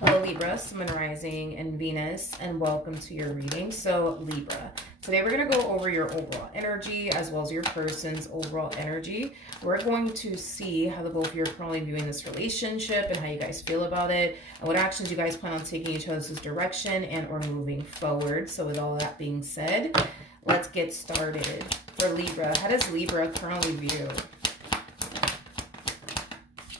Hello Libra, Sun, Rising, and Venus, and welcome to your reading. So Libra, today we're going to go over your overall energy as well as your person's overall energy. We're going to see how the both of you are currently viewing this relationship and how you guys feel about it, and what actions you guys plan on taking each other's direction and or moving forward. So with all that being said, let's get started. For Libra, how does Libra currently view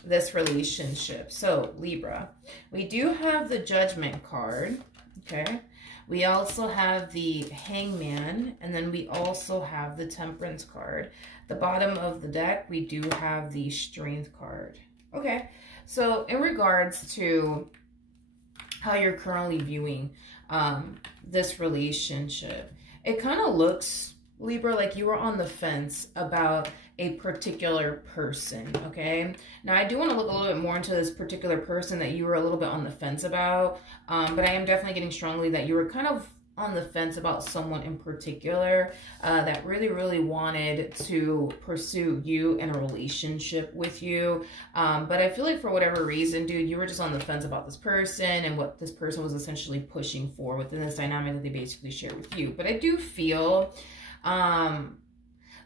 this relationship? So Libra, we do have the Judgment card, okay? We also have the Hangman, and then we also have the Temperance card. The bottom of the deck, we do have the Strength card. Okay, so in regards to how you're currently viewing this relationship, it kind of looks, Libra, like you were on the fence about a particular person, okay? Now, I do want to look a little bit more into this particular person that you were a little bit on the fence about, but I am definitely getting strongly that you were kind of on the fence about someone in particular that really wanted to pursue you in a relationship with you. But I feel like for whatever reason, dude, you were just on the fence about this person and what this person was essentially pushing for within this dynamic that they basically share with you. But I do feel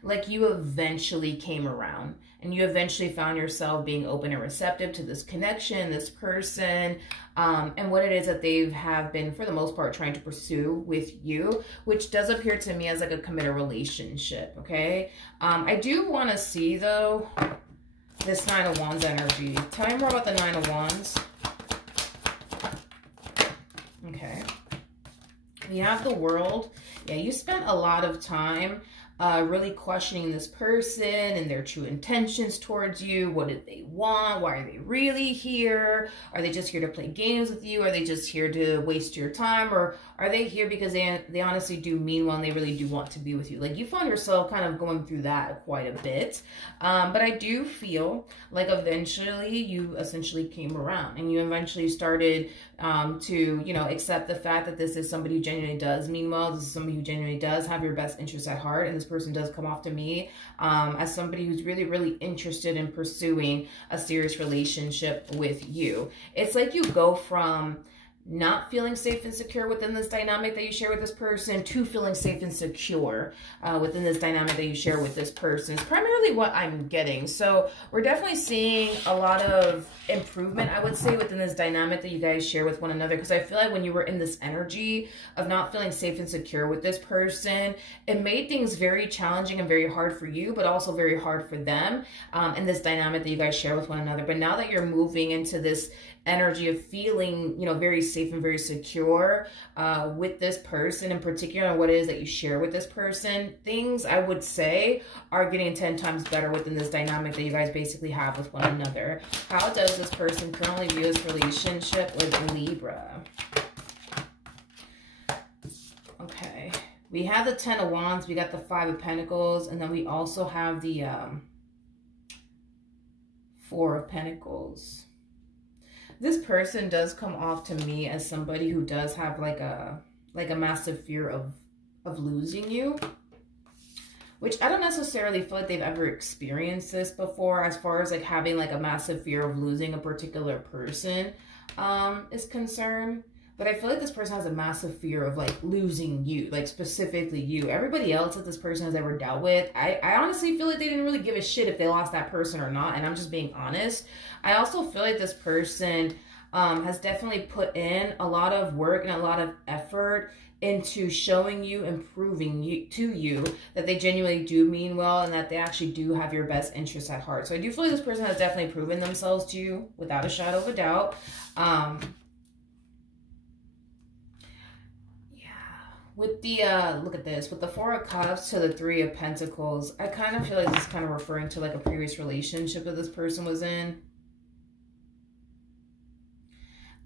like you eventually came around and you eventually found yourself being open and receptive to this connection, this person, and what it is that they have been, for the most part, trying to pursue with you, which does appear to me as like a committed relationship, okay? I do want to see, though, this Nine of Wands energy. Tell me more about the Nine of Wands. Okay. We have the World. Yeah, you spent a lot of time really questioning this person and their true intentions towards you. What did they want? Why are they really here? Are they just here to play games with you? Are they just here to waste your time? Or are they here because they honestly do mean well and they really do want to be with you? Like, you found yourself kind of going through that quite a bit. But I do feel like eventually you essentially came around and you eventually started to, you know, accept the fact that this is somebody who genuinely does mean well. This is somebody who genuinely does have your best interests at heart. And this person does come off to me as somebody who's really interested in pursuing a serious relationship with you. It's like you go from not feeling safe and secure within this dynamic that you share with this person to feeling safe and secure within this dynamic that you share with this person. It's primarily what I'm getting. So we're definitely seeing a lot of improvement, I would say, within this dynamic that you guys share with one another, because I feel like when you were in this energy of not feeling safe and secure with this person, it made things very challenging and very hard for you, but also very hard for them in this dynamic that you guys share with one another. But now that you're moving into this energy of feeling, you know, very safe and very secure with this person in particular, and what it is that you share with this person, things, I would say, are getting 10 times better within this dynamic that you guys basically have with one another. How does this person currently view this relationship with Libra? Okay, we have the Ten of Wands, we got the Five of Pentacles, and then we also have the Four of Pentacles. This person does come off to me as somebody who does have like a massive fear of losing you, which I don't necessarily feel like they've ever experienced this before, as far as like having like a massive fear of losing a particular person is concerned. But I feel like this person has a massive fear of like losing you, like specifically you. Everybody else that this person has ever dealt with, I honestly feel like they didn't really give a shit if they lost that person or not. And I'm just being honest. I also feel like this person has definitely put in a lot of work and a lot of effort into showing you and proving to you that they genuinely do mean well and that they actually do have your best interests at heart. So I do feel like this person has definitely proven themselves to you without a shadow of a doubt. With the, look at this, with the Four of Cups to the Three of Pentacles, I kind of feel like this is kind of referring to like a previous relationship that this person was in.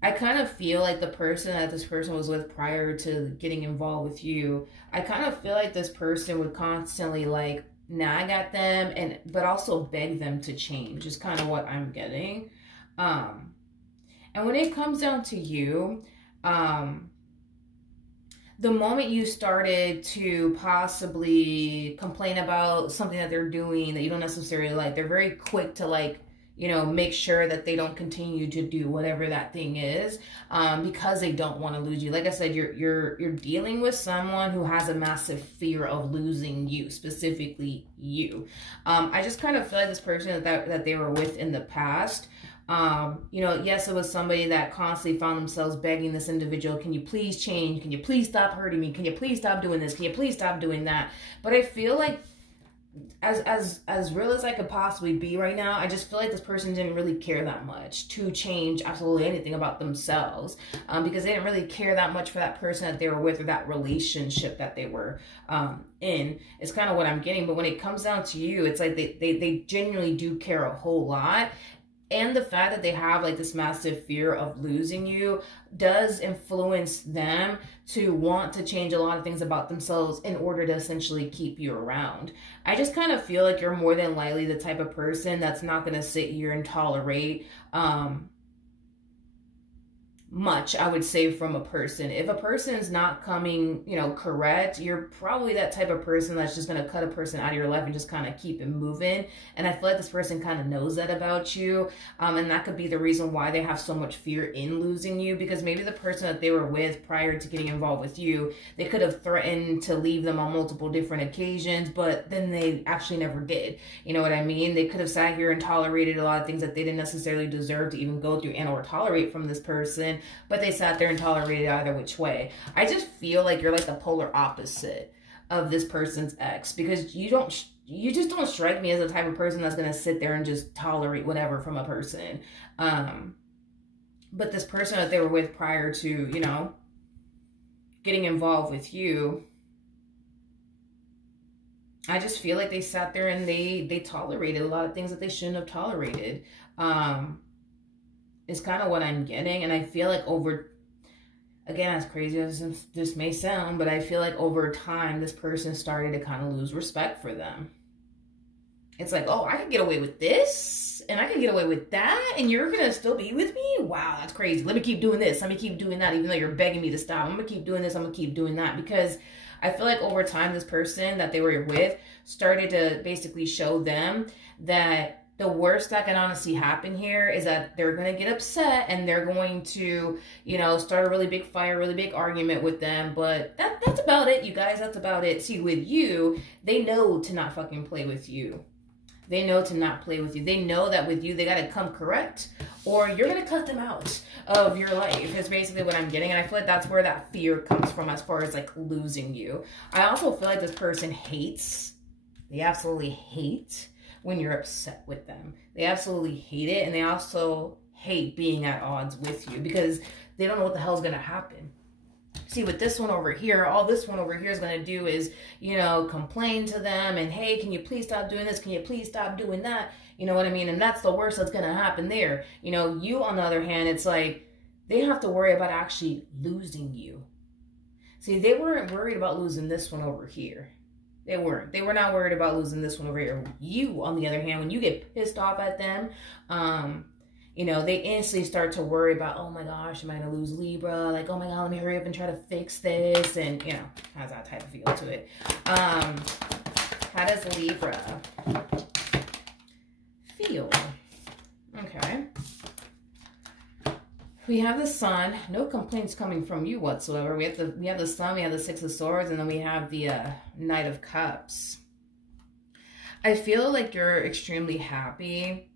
I kind of feel like the person that this person was with prior to getting involved with you, I kind of feel like this person would constantly like nag at them, but also beg them to change is kind of what I'm getting. And when it comes down to you, the moment you started to possibly complain about something that they're doing that you don't necessarily like, they're very quick to like, you know, make sure that they don't continue to do whatever that thing is, because they don't want to lose you. Like I said, you're dealing with someone who has a massive fear of losing you, specifically you. I just kind of feel like this person that they were with in the past, you know, yes, it was somebody that constantly found themselves begging this individual, can you please change? Can you please stop hurting me? Can you please stop doing this? Can you please stop doing that? But I feel like as real as I could possibly be right now, I just feel like this person didn't really care that much to change absolutely anything about themselves, because they didn't really care that much for that person that they were with, or that relationship that they were in. It's kind of what I'm getting. But when it comes down to you, it's like they genuinely do care a whole lot. And the fact that they have like this massive fear of losing you does influence them to want to change a lot of things about themselves in order to essentially keep you around. I just kind of feel like you're more than likely the type of person that's not going to sit here and tolerate much, I would say, from a person. If a person is not coming, you know, correct, you're probably that type of person that's just going to cut a person out of your life and just kind of keep it moving. And I feel like this person kind of knows that about you. And that could be the reason why they have so much fear in losing you, because maybe the person that they were with prior to getting involved with you, they could have threatened to leave them on multiple different occasions, but then they actually never did. You know what I mean? They could have sat here and tolerated a lot of things that they didn't necessarily deserve to even go through and or tolerate from this person, but they sat there and tolerated either which way. I just feel like you're like the polar opposite of this person's ex, because you just don't strike me as the type of person that's going to sit there and just tolerate whatever from a person. But this person that they were with prior to, you know, getting involved with you, I just feel like they sat there and they tolerated a lot of things that they shouldn't have tolerated. Is kind of what I'm getting. And I feel like again, as crazy as this may sound, but I feel like over time, this person started to kind of lose respect for them. It's like, oh, I can get away with this, and I can get away with that, and you're going to still be with me? Wow, that's crazy. Let me keep doing this. Let me keep doing that, even though you're begging me to stop. I'm going to keep doing this. I'm going to keep doing that. Because I feel like over time, this person that they were with started to basically show them that the worst that can honestly happen here is that they're going to get upset and they're going to, you know, start a really big fire, really big argument with them. But that's about it, you guys. That's about it. See, with you, they know to not fucking play with you. They know to not play with you. They know that with you, they got to come correct, or you're going to cut them out of your life, is basically what I'm getting. And I feel like that's where that fear comes from as far as like losing you. I also feel like this person hates, they absolutely hate when you're upset with them. They absolutely hate it. And they also hate being at odds with you, because they don't know what the hell's going to happen. See, with this one over here, all this one over here is going to do is, you know, complain to them and, hey, can you please stop doing this? Can you please stop doing that? You know what I mean? And that's the worst that's going to happen there. You know, you, on the other hand, it's like they have to worry about actually losing you. See, they weren't worried about losing this one over here. They weren't. They were not worried about losing this one over here. You, on the other hand, when you get pissed off at them, you know, they instantly start to worry about, oh my gosh, am I going to lose Libra? Like, oh my God, let me hurry up and try to fix this. And, you know, has that type of feel to it. How does Libra feel? Okay. We have the Sun. No complaints coming from you whatsoever. We have the Sun, we have the Six of Swords, and then we have the Knight of Cups. I feel like you're extremely happy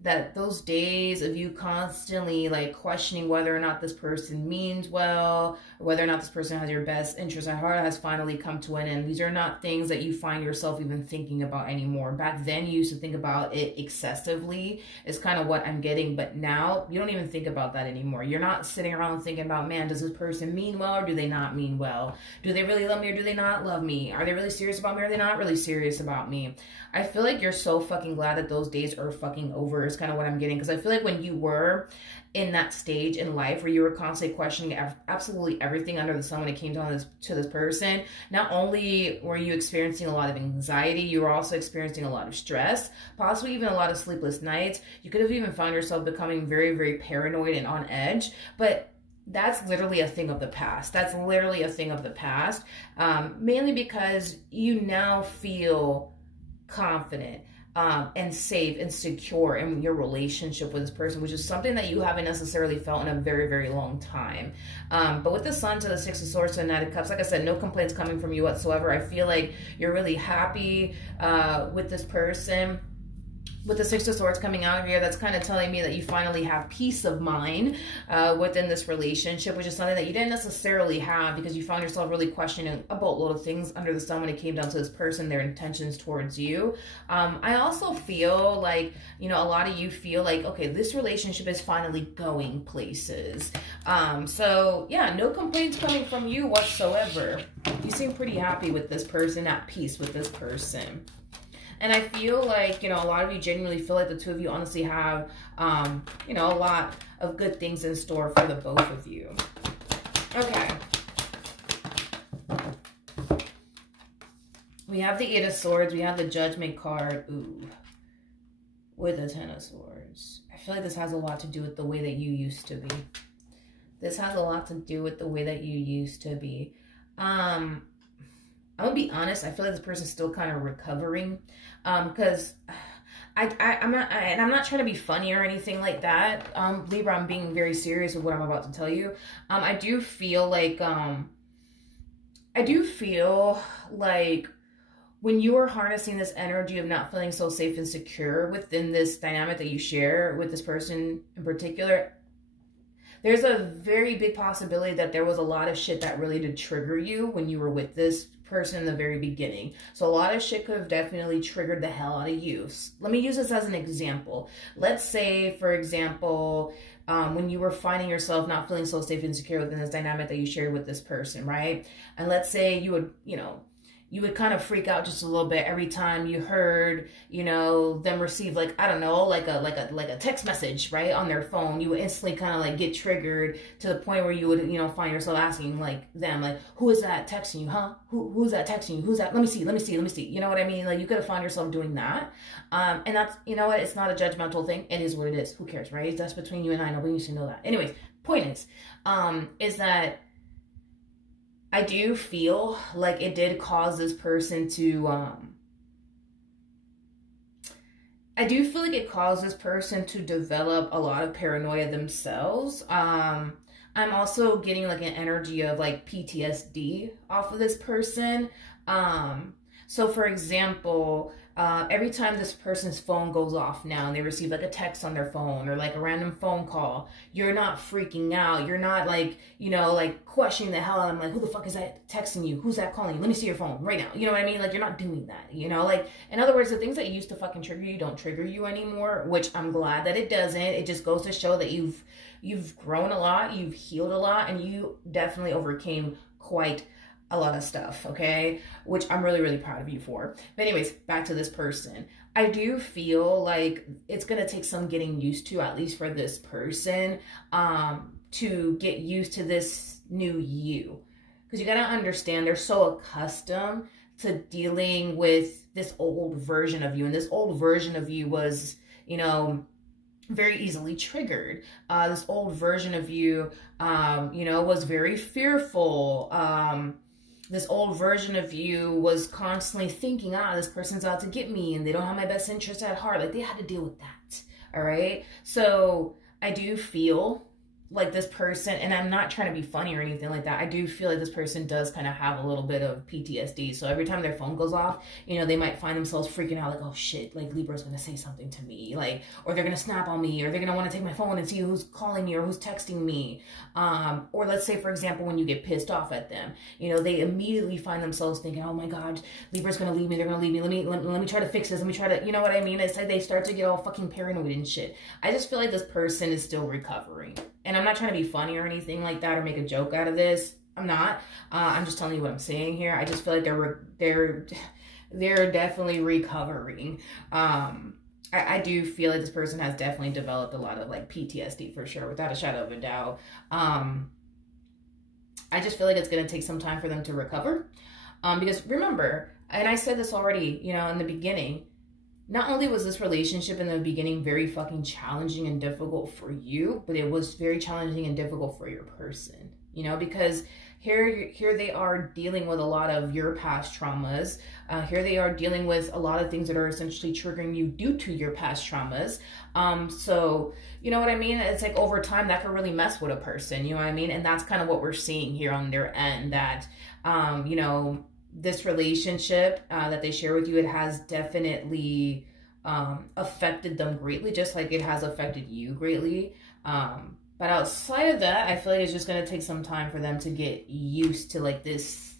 that those days of you constantly like questioning whether or not this person means well, or whether or not this person has your best interest at heart, has finally come to an end. These are not things that you find yourself even thinking about anymore. Back then you used to think about it excessively, is kind of what I'm getting, but now you don't even think about that anymore. You're not sitting around thinking about, man, does this person mean well or do they not mean well? Do they really love me or do they not love me? Are they really serious about me or are they not really serious about me? I feel like you're so fucking glad that those days are fucking over, is kind of what I'm getting. Because I feel like when you were in that stage in life where you were constantly questioning absolutely everything under the sun when it came down to this person, not only were you experiencing a lot of anxiety, you were also experiencing a lot of stress, possibly even a lot of sleepless nights. You could have even found yourself becoming very, very paranoid and on edge. But that's literally a thing of the past. That's literally a thing of the past. Mainly because you now feel confident. and safe and secure in your relationship with this person, which is something that you haven't necessarily felt in a very, very long time. But with the Sun to the Six of Swords to the Knight of Cups, like I said, no complaints coming from you whatsoever. I feel like you're really happy with this person. With the Six of Swords coming out here, that's kind of telling me that you finally have peace of mind within this relationship, which is something that you didn't necessarily have because you found yourself really questioning a boatload of things under the sun when it came down to this person, their intentions towards you. I also feel like, you know, a lot of you feel like, okay, this relationship is finally going places. So yeah, no complaints coming from you whatsoever. You seem pretty happy with this person, at peace with this person. And I feel like, you know, a lot of you genuinely feel like the two of you honestly have, you know, a lot of good things in store for the both of you. Okay. We have the Eight of Swords. We have the Judgment card. Ooh. With the Ten of Swords. I feel like this has a lot to do with the way that you used to be. This has a lot to do with the way that you used to be. I'm gonna be honest, I feel like this person's still kind of recovering, because I'm not trying to be funny or anything like that. Libra, I'm being very serious with what I'm about to tell you. I do feel like when you are harnessing this energy of not feeling so safe and secure within this dynamic that you share with this person in particular, there's a very big possibility that there was a lot of shit that really did trigger you when you were with this person in the very beginning. So a lot of shit could have definitely triggered the hell out of you. Let me use this as an example. Let's say, for example, when you were finding yourself not feeling so safe and secure within this dynamic that you shared with this person, right? And let's say you would, you know, you would kind of freak out just a little bit every time you heard, you know, them receive, like, I don't know, like a text message, right, on their phone. You would instantly kind of like get triggered to the point where you would, you know, find yourself asking like them, like, who is that texting you, huh? Who's that texting you? Who's that? Let me see. You know what I mean? Like, you could have found yourself doing that. And that's, you know what? It's not a judgmental thing. It is what it is. Who cares, right? That's between you and I. Nobody needs to know that. Anyways, point is that I do feel like it did cause this person to, I do feel like it caused this person to develop a lot of paranoia themselves. I'm also getting like an energy of like PTSD off of this person. So for example, every time this person's phone goes off now and they receive like a text on their phone or like a random phone call, you're not freaking out. You're not like, you know, like questioning the hell out of them. Like, who the fuck is that texting you? Who's that calling you? Let me see your phone right now. You know what I mean? Like, you're not doing that, you know? Like, in other words, the things that used to fucking trigger you don't trigger you anymore, which I'm glad that it doesn't. It just goes to show that you've grown a lot, you've healed a lot, and you definitely overcame quite a lot of stuff, okay? Which I'm really, really proud of you for. But anyways, back to this person. I do feel like it's going to take some getting used to, at least for this person, to get used to this new you. Because you got to understand, they're so accustomed to dealing with this old version of you. And this old version of you was, you know, very easily triggered. This old version of you, you know, was very fearful. This old version of you was constantly thinking, this person's out to get me and they don't have my best interest at heart. Like, they had to deal with that. All right. So I do feel like this person, and I'm not trying to be funny or anything like that, I do feel like this person does kind of have a little bit of PTSD. So every time their phone goes off, you know, they might find themselves freaking out like, oh shit, like Libra's going to say something to me, like, or they're going to snap on me, or they're going to want to take my phone and see who's calling me or who's texting me. Or let's say, for example, when you get pissed off at them, you know, they immediately find themselves thinking, oh my God, Libra's going to leave me. They're going to leave me. Let me try to fix this. Let me try to, you know what I mean? It's like they start to get all fucking paranoid and shit. I just feel like this person is still recovering. And I'm not trying to be funny or anything like that or make a joke out of this. I'm not. I'm just telling you what I'm saying here. I just feel like they're definitely recovering. I do feel like this person has definitely developed a lot of like PTSD for sure, without a shadow of a doubt. I just feel like it's going to take some time for them to recover. Because remember, and I said this already, you know, in the beginning, not only was this relationship in the beginning very fucking challenging and difficult for you, but it was very challenging and difficult for your person. you know, because here they are dealing with a lot of your past traumas. Here they are dealing with a lot of things that are essentially triggering you due to your past traumas. So, you know what I mean? It's like over time that could really mess with a person, you know what I mean? And that's kind of what we're seeing here on their end, that, you know, this relationship that they share with you, it has definitely affected them greatly, just like it has affected you greatly. But outside of that, I feel like it's just going to take some time for them to get used to like this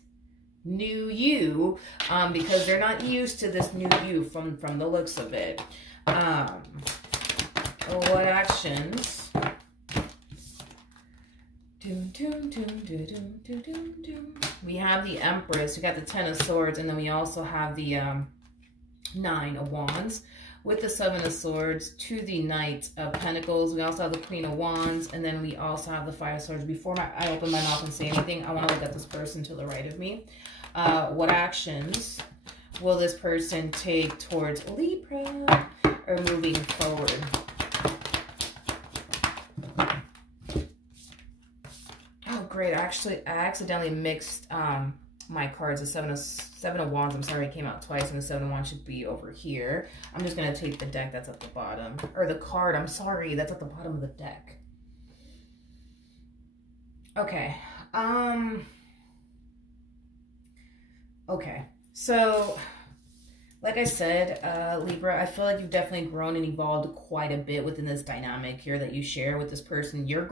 new you, because they're not used to this new you from the looks of it. What actions? We have the Empress, we got the Ten of Swords, and then we also have the Nine of Wands with the Seven of Swords to the Knight of Pentacles. We also have the Queen of Wands, and then we also have the Five of Swords. Before I open my mouth and say anything, I want to look at this person to the right of me. What actions will this person take towards Libra or moving forward? Oh, great. Actually, I accidentally mixed my cards. The Seven of Wands, I'm sorry, it came out twice, and the Seven of Wands should be over here. I'm just going to take the deck that's at the bottom. Or the card, I'm sorry, that's at the bottom of the deck. Okay. Okay. So, like I said, Libra, I feel like you've definitely grown and evolved quite a bit within this dynamic here that you share with this person. You're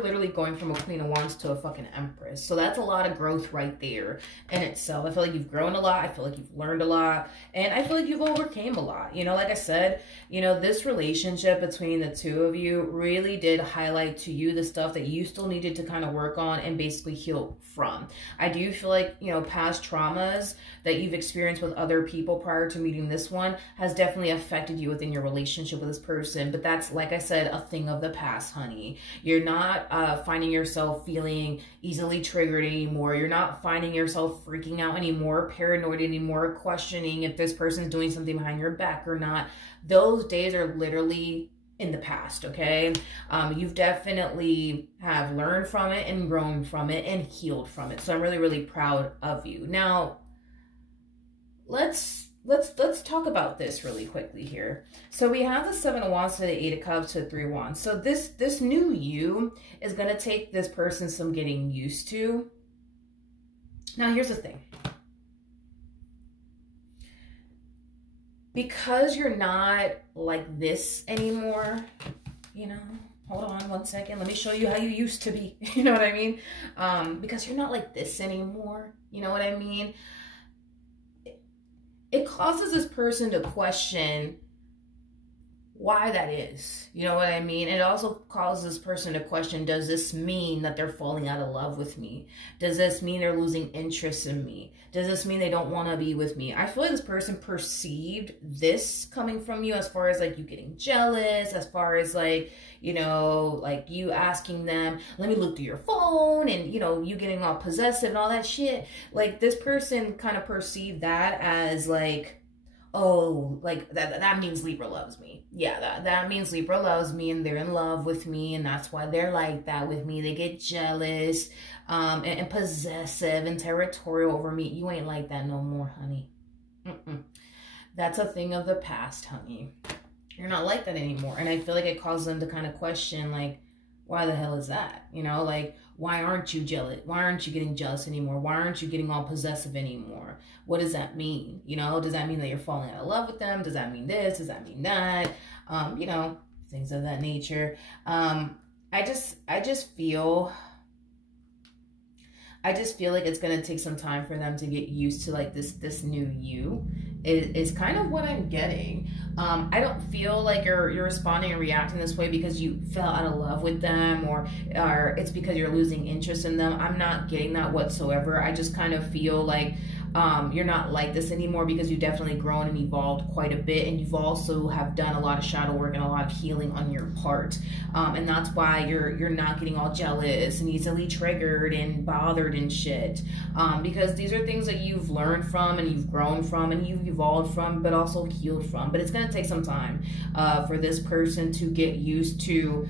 literally going from a Queen of Wands to a fucking Empress. So that's a lot of growth right there in itself. I feel like you've grown a lot. I feel like you've learned a lot. And I feel like you've overcame a lot. You know, like I said, you know, this relationship between the two of you really did highlight to you the stuff that you still needed to kind of work on and basically heal from. I do feel like, you know, past traumas that you've experienced with other people prior to meeting this one has definitely affected you within your relationship with this person. But that's, like I said, a thing of the past, honey. You're not finding yourself feeling easily triggered anymore. You're not finding yourself freaking out anymore, paranoid anymore, questioning if this person's doing something behind your back or not. Those days are literally in the past, okay? You've definitely have learned from it and grown from it and healed from it. So I'm really, really proud of you. Now, let's talk about this really quickly here. So we have the Seven of Wands to the Eight of Cups to the Three of Wands. So this new you is going to take this person some getting used to. Now, here's the thing. Because you're not like this anymore, you know, hold on one second. Let me show you how you used to be. You know what I mean? Because you're not like this anymore. You know what I mean? It causes this person to question why that is. You know what I mean? It also causes this person to question, does this mean that they're falling out of love with me? Does this mean they're losing interest in me? Does this mean they don't want to be with me? I feel like this person perceived this coming from you as far as like you getting jealous, as far as like, you know, like you asking them, let me look through your phone, and, you know, you getting all possessive and all that shit. Like this person kind of perceived that as like, oh, like that means Libra loves me. Yeah, that means Libra loves me and they're in love with me, and that's why they're like that with me. They get jealous and possessive and territorial over me. You ain't like that no more, honey. That's a thing of the past, honey. You're not like that anymore. And I feel like it causes them to kind of question, like, why the hell is that? You know, like, why aren't you jealous? Why aren't you getting jealous anymore? Why aren't you getting all possessive anymore? What does that mean? You know, does that mean that you're falling out of love with them? Does that mean this? Does that mean that? You know, things of that nature. I just feel like it's going to take some time for them to get used to like this new you is kind of what I'm getting. I don't feel like you're responding and reacting this way because you fell out of love with them or it's because you're losing interest in them. I'm not getting that whatsoever. I just kind of feel like you're not like this anymore because you've definitely grown and evolved quite a bit, and you've also have done a lot of shadow work and a lot of healing on your part, and that's why you're not getting all jealous and easily triggered and bothered and shit, because these are things that you've learned from and you've grown from and you've evolved from, but also healed from. But it's going to take some time for this person to get used to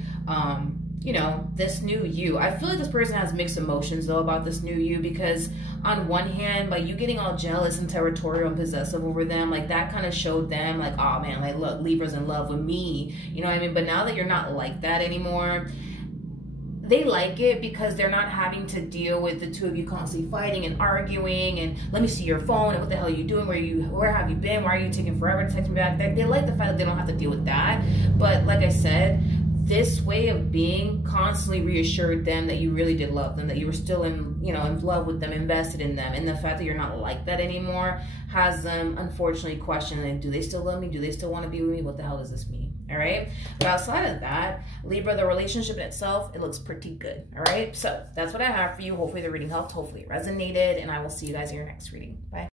you know, this new you. I feel like this person has mixed emotions though about this new you, because on one hand, like, you getting all jealous and territorial and possessive over them, like, that kind of showed them like, oh man, like, look, Libra's in love with me, you know what I mean? But now that you're not like that anymore, they like it because they're not having to deal with the two of you constantly fighting and arguing and let me see your phone and what the hell are you doing, where have you been, why are you taking forever to text me back. They like the fact that they don't have to deal with that. But like I said, this way of being constantly reassured them that you really did love them, that you were still in, you know, in love with them, invested in them. And the fact that you're not like that anymore has them unfortunately questioning, do they still love me? Do they still want to be with me? What the hell does this mean? All right. But outside of that, Libra, the relationship in itself, it looks pretty good. All right. So that's what I have for you. Hopefully the reading helped. Hopefully it resonated. And I will see you guys in your next reading. Bye.